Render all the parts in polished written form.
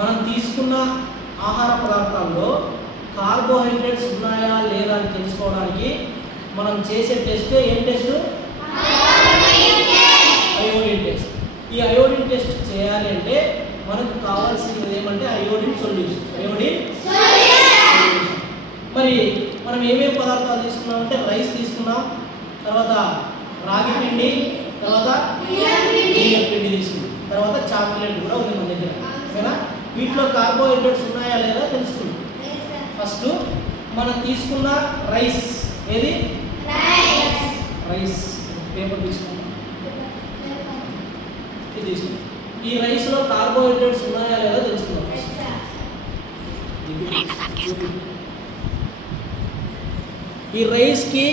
మనం తీసుకున్న ఆహార పదార్థాల్లో కార్బోహైడ్రేట్స్ ఉన్నాయా లేదా అని తెలుసుకోవడానికి మనం చేసే టెస్ట్ ఏం టెస్ట్? Iodine test. ఈ అయోడిన్ టెస్ట్ చేయాలి అంటే మనకు కావాల్సింది ఏమంటే అయోడిన్ సొల్యూషన్. మరి మనం ఏమేమి పదార్థాలు తీసుకున్నామంటే రైస్ తీసుకున్నాం, తర్వాత రాగి పిండి, తర్వాత బియ్యం పిండి తీసుకున్నాం, తర్వాత చాక్లెట్ కూడా ఉంది మన దగ్గర. ఓకేనా? వీటిలో కార్బోహైడ్రేట్స్ ఉన్నాయా లేదా తెలుసుకుందాం. ఫస్ట్ మనం తీసుకున్న రైస్ ఏది? రైస్ పేపర్ తీసుకున్నాం, ఇది తీసుకున్నాం. ఈ రైస్లో కార్బోహైడ్రేట్స్ ఉన్నాయా లేదా తెలుసుకుందాం. ఈ రైస్కి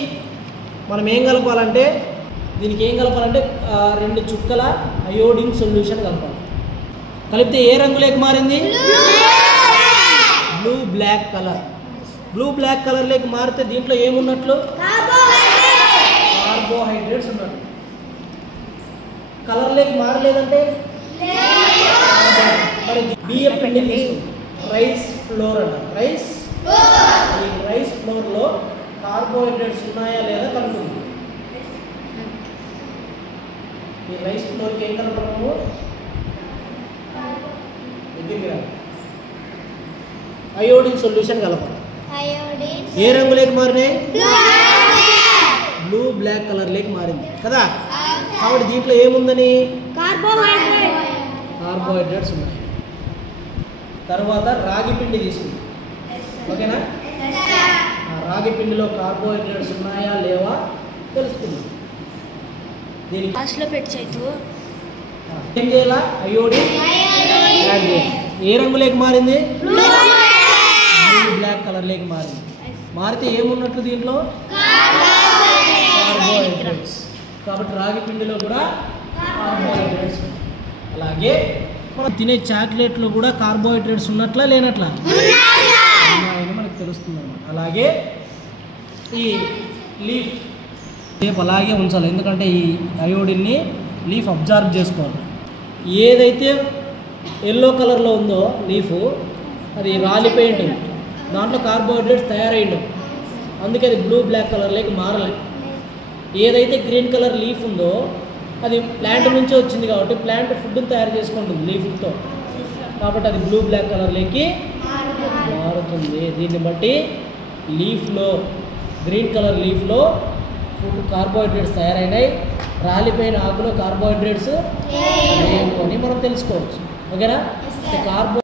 మనం ఏం కలపాలంటే దీనికి ఏం కలపాలంటే 2 చుక్కల అయోడిన్ సొల్యూషన్ కలపాలి. కలిపితే ఏ రంగులోకి మారింది? Blue black colour. Blue black కలర్లోకి మారితే దీంట్లో ఏమున్నట్లు? కార్బోహైడ్రేట్స్ ఉన్నట్లు. కలర్లోకి మారలేదంటే మరి బియ్యం పిండి తీసుకుంటాం, రైస్ ఫ్లోర్ అంట. ఈ రైస్ ఫ్లోర్లో కార్బోహైడ్రేట్స్ ఉన్నాయా లేదా కనుక్కుంది. ఈ రైస్ ఫ్లోర్కి ఏం కలపడము? అయోడిన్ సొల్యూషన్ కలపాలి. ఏ రంగులోకి మారినాయి? బ్లూ బ్లాక్ కలర్లోకి మారింది కదా. కాబట్టి దీంట్లో ఏముందని? కార్బోహైడ్రేట్స్ ఉన్నాయి. తర్వాత రాగి పిండి తీసుకుంది. ఓకేనా? రాగి పిండిలో కార్బోహైడ్రేట్స్ ఉన్నాయా లేవా తెలుసుకుందాం. దీనికి ఏం చేయాలా? అయోడిన్ యాడ్ చేయాలి. ఏ రంగులోకి మారింది? బ్లూ బ్లాక్ కలర్లోకి మారింది. మారితే ఏమున్నట్లు దీంట్లో? కార్బోహైడ్రేట్స్. కాబట్టి రాగి పిండిలో కూడా కార్బోహైడ్రేట్స్. అలాగే మనం తినే చాక్లెట్లో కూడా కార్బోహైడ్రేట్స్ ఉన్నట్లా లేనట్లా? ఉన్నాయని మనకు తెలుస్తుంది అన్నమాట. అలాగే ఈ లీఫ్ రేపు అలాగే ఉంచాలి, ఎందుకంటే ఈ అయోడిన్ని లీఫ్ అబ్జర్వ్ చేసుకోవాలి. ఏదైతే ఎల్లో కలర్లో ఉందో లీఫ్ అది రాలిపోయి ఉంటుంది, దాంట్లో కార్బోహైడ్రేట్స్ తయారయ్యిండు, అందుకే అది బ్లూ బ్లాక్ కలర్లోకి మారలే. ఏదైతే గ్రీన్ కలర్ లీఫ్ ఉందో అది ప్లాంట్ నుంచి వచ్చింది కాబట్టి ప్లాంట్ ఫుడ్ని తయారు చేసుకుంటుంది లీఫ్తో, కాబట్టి అది బ్లూ బ్లాక్ కలర్లోకి మారుతుంది. దీన్ని బట్టి లీఫ్లో గ్రీన్ కలర్ లీఫ్లో ఫుడ్ కార్బోహైడ్రేట్స్ తయారైనాయి, రాలిపోయిన ఆకులో కార్బోహైడ్రేట్స్ లేవు అని మనం తెలుసుకోవచ్చు. ఓకేనా? కార్బో